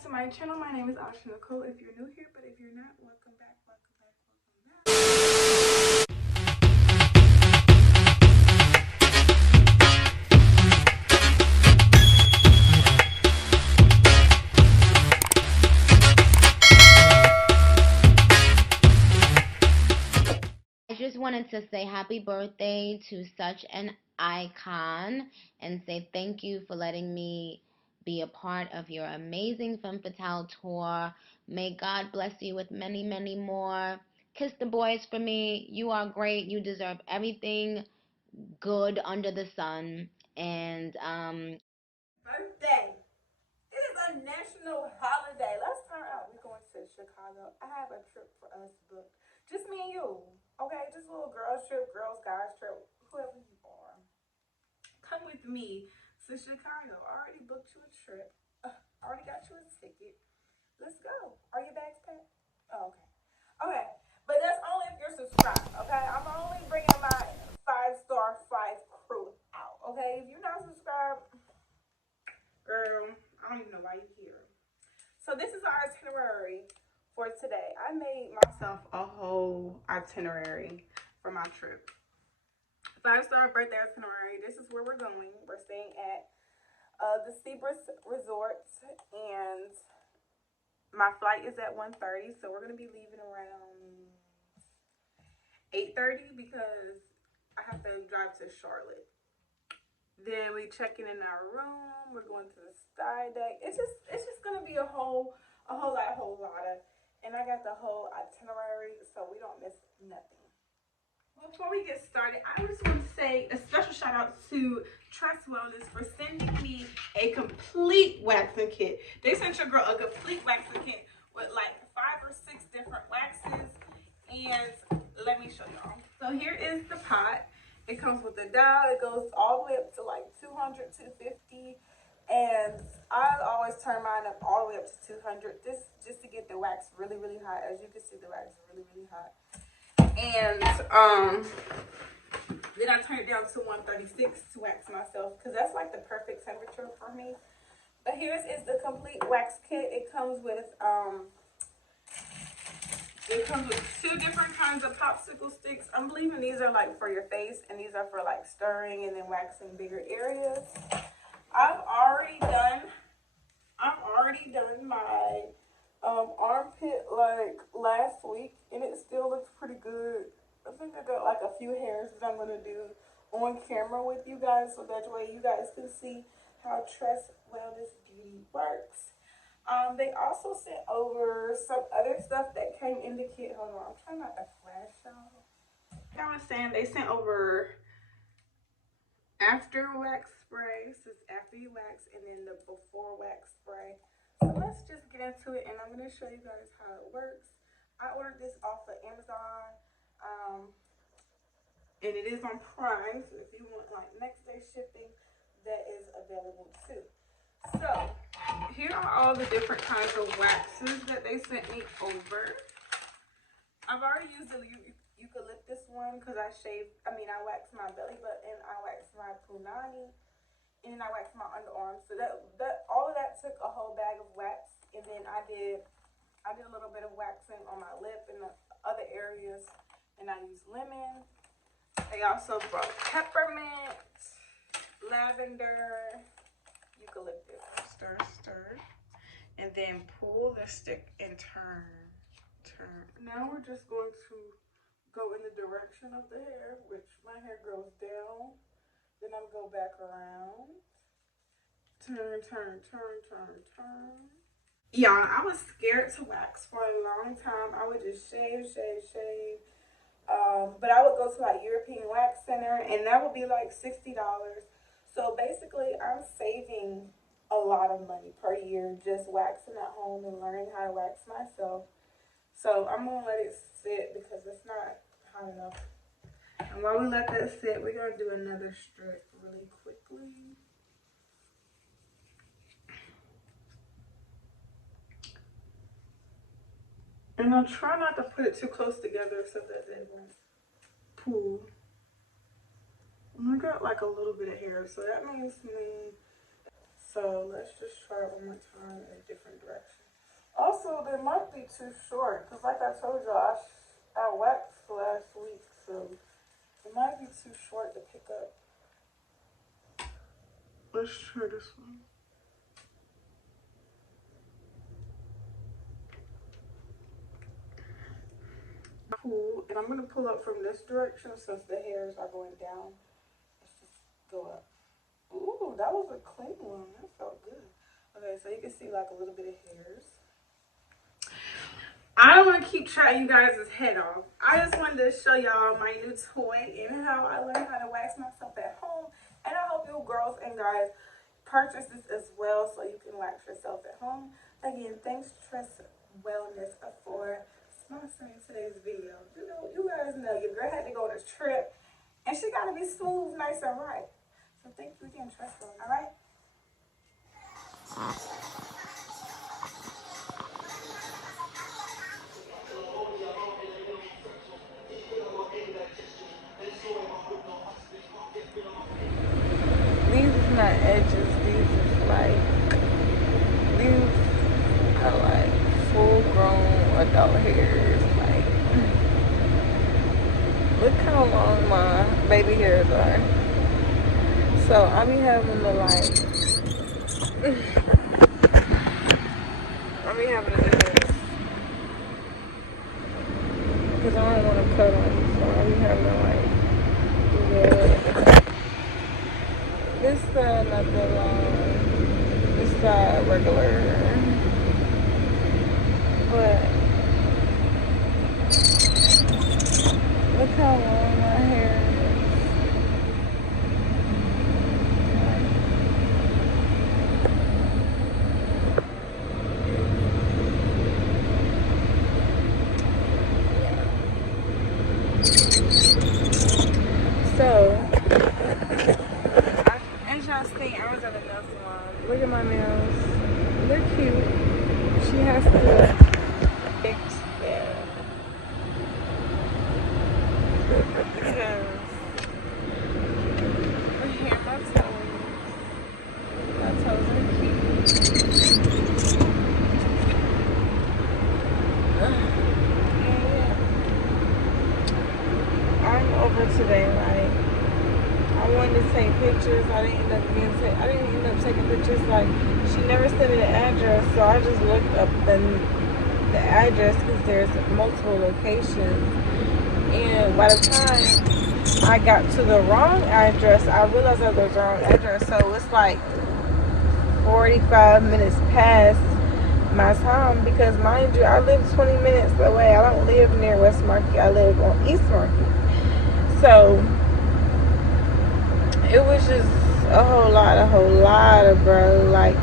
back to my channel. My name is Asha Nicole if you're new here, but if you're not, welcome back, welcome back, welcome back. I just wanted to say happy birthday to such an icon and say thank you for letting me be a part of your amazing Femme Fatale tour. May God bless you with many, many more. Kiss the boys for me. You are great. You deserve everything good under the sun. And birthday. It is a national holiday. Let's turn out. We're going to Chicago. I have a trip for us booked. Just me and you. Okay? Just a little girls trip, girls, guys trip, whoever you are. Come with me to Chicago. I already booked you a trip. Already got you a ticket. Let's go. Are your bags packed? Oh, okay. Okay. But that's only if you're subscribed, okay? I'm only bringing my 5-star 5 crew out, okay? If you're not subscribed, girl, I don't even know why you're here. So this is our itinerary for today. I made myself a whole itinerary for my trip. 5-star birthday itinerary. This is where we're going. We're staying at the Sybaris Resort, and my flight is at 1:30, so we're gonna be leaving around 8:30 because I have to drive to Charlotte. Then we checking in our room. We're going to the sky deck. It's just gonna be a whole lot of, and I got the whole itinerary so we don't miss nothing. Before we get started, I just want to say a special shout out to Trust Wellness for sending me a complete waxing kit. They sent your girl a complete waxing kit with like 5 or 6 different waxes. And let me show y'all. So here is the pot. It comes with the dial. It goes all the way up to like 200, 250. And I always turn mine up all the way up to 200. This just to get the wax really, really hot. As you can see, the wax is really, really hot. And then I turn it down to 136 to wax myself because that's like the perfect temperature for me. But here is the complete wax kit. It comes with 2 different kinds of popsicle sticks. I'm believing these are like for your face, and these are for like stirring and then waxing bigger areas. I've already done my armpit like last week, and it still looks pretty good. I think I got like a few hairs that I'm gonna do on camera with you guys, so that way you guys can see how Trust Wellness Beauty works. They also sent over some other stuff that came in the kit. Hold on, I'm trying not to flash y'all. Like I was saying, they sent over after wax spray, so it's after you wax, and then the before wax spray. So let's just get into it, and I'm going to show you guys how it works. I ordered this off of Amazon, and it is on Prime, so if you want like next day shipping, that is available too. So here are all the different kinds of waxes that they sent me over. I've already used the eucalyptus one because I wax my belly button, I wax my punani, and then I wax my underarms. So that all of that took a whole bag of wax, and then I did a little bit of waxing on my lip and the other areas, and I used lemon. They also brought peppermint, lavender, eucalyptus. Stir, stir, and then pull the stick and turn. Now we're just going to go in the direction of the hair, which my hair grows down. Then I'll go back around. Turn, turn, turn, turn, turn. Y'all, I was scared to wax for a long time. I would just shave. But I would go to like European Wax Center, and that would be like $60. So basically, I'm saving a lot of money per year just waxing at home and learning how to wax myself. So I'm gonna let it sit because it's not hot enough. And while we let that sit, we're gonna do another strip really quickly. And I'll try not to put it too close together so that they won't pull. And I got like a little bit of hair, so that means me. So let's just try it one more time in a different direction. little bit might be too short. Because like I told y'all, I waxed last week. So it might be too short to pick up. Let's try this one. Pull, and I'm going to pull up from this direction since the hairs are going down. Let's just go up. Ooh, that was a clean one. That felt good. Okay, so you can see like a little bit of hairs. I don't want to keep chatting you guys' head off. I just wanted to show y'all my new toy and how I learned how to wax myself at home. And I hope you girls and guys purchase this as well so you can wax yourself at home. Again, thanks Tress Wellness for sponsoring today's video. You know, you guys know your girl had to go on a trip and she got to be smooth, nice, and right. So thank you again, Tress Wellness. All right? These is not edges, these is like, these are like full grown adult hairs. Like, look how long my baby hairs are. So I be having to like, I be having to do this. Because I don't want to cut them, so I be having to like, do that. This side not that long. This side regular. But look how long my hair is. So, as y'all see, I was at a nail salon. Look at my nails. They're cute. She has to fix them. Because my toes are cute. I'm over today, like, I wanted to take pictures. I didn't end up taking pictures. Like, she never sent me the address, so I just looked up the address because there's multiple locations. And by the time I got to the wrong address, I realized that was the wrong address. So it's like 45 minutes past my time because, mind you, I live 20 minutes away. I don't live near West Market. I live on East Market. So it was just a whole lot of bro. Like,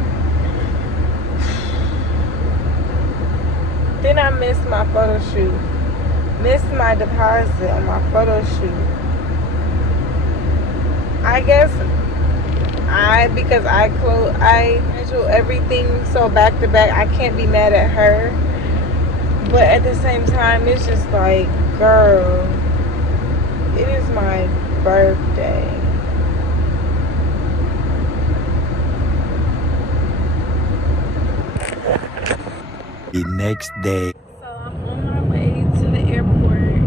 then I missed my photo shoot. Missed my deposit on my photo shoot. I guess because I schedule everything so back to back, I can't be mad at her. But at the same time, it's just like, girl, it is my birthday. The next day. So I'm on my way to the airport.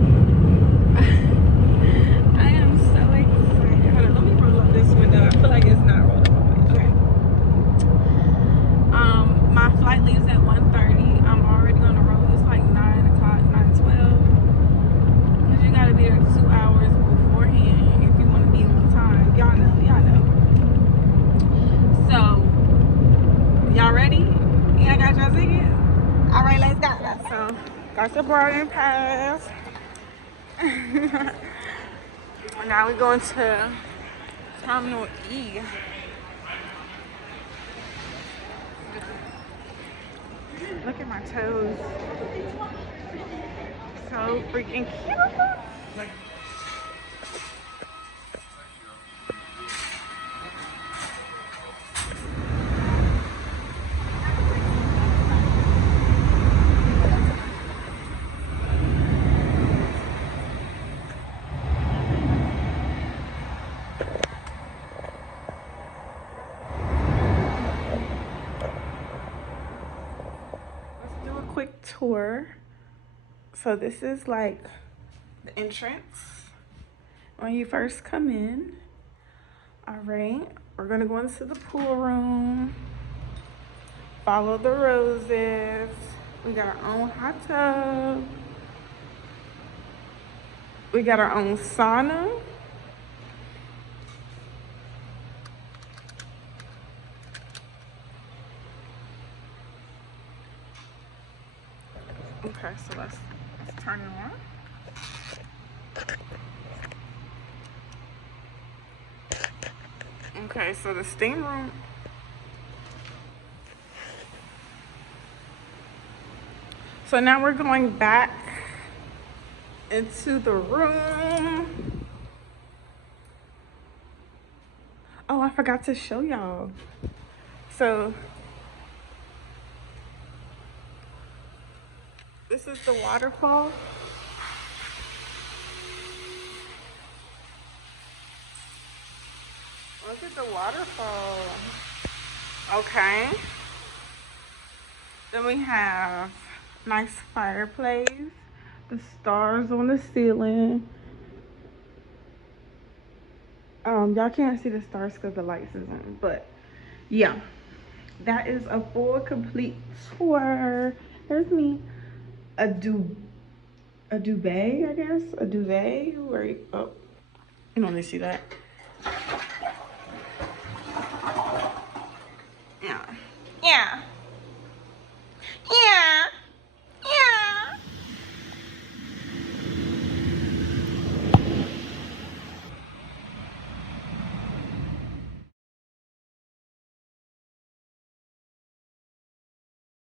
I am so excited. Hold on, let me roll up this window. I feel like it's not rolling up. Okay. My flight leaves at 1:30. I'm already on the road. It's like 9 o'clock, 9:12. Because you gotta be there 2 hours beforehand if you want to be on time. Y'all know. So, y'all ready? Yeah, I got y'all ticket. All right, let's go. So, got the boarding pass. Now we're going to Terminal E. Look at my toes. So freaking cute. quick tour. So this is like the entrance when you first come in. All right, we're gonna go into the pool room. Follow the roses. We got our own hot tub. We got our own sauna. Okay, so let's turn it on. Okay, so the steam room. So now we're going back into the room. Oh, I forgot to show y'all. So this is the waterfall. Look at the waterfall. Okay. Then we have nice fireplace, the stars on the ceiling. Y'all can't see the stars because the lights isn't, but yeah, that is a full complete tour. There's me. A duvet, I guess. A duvet. Where you, oh, you can only see that.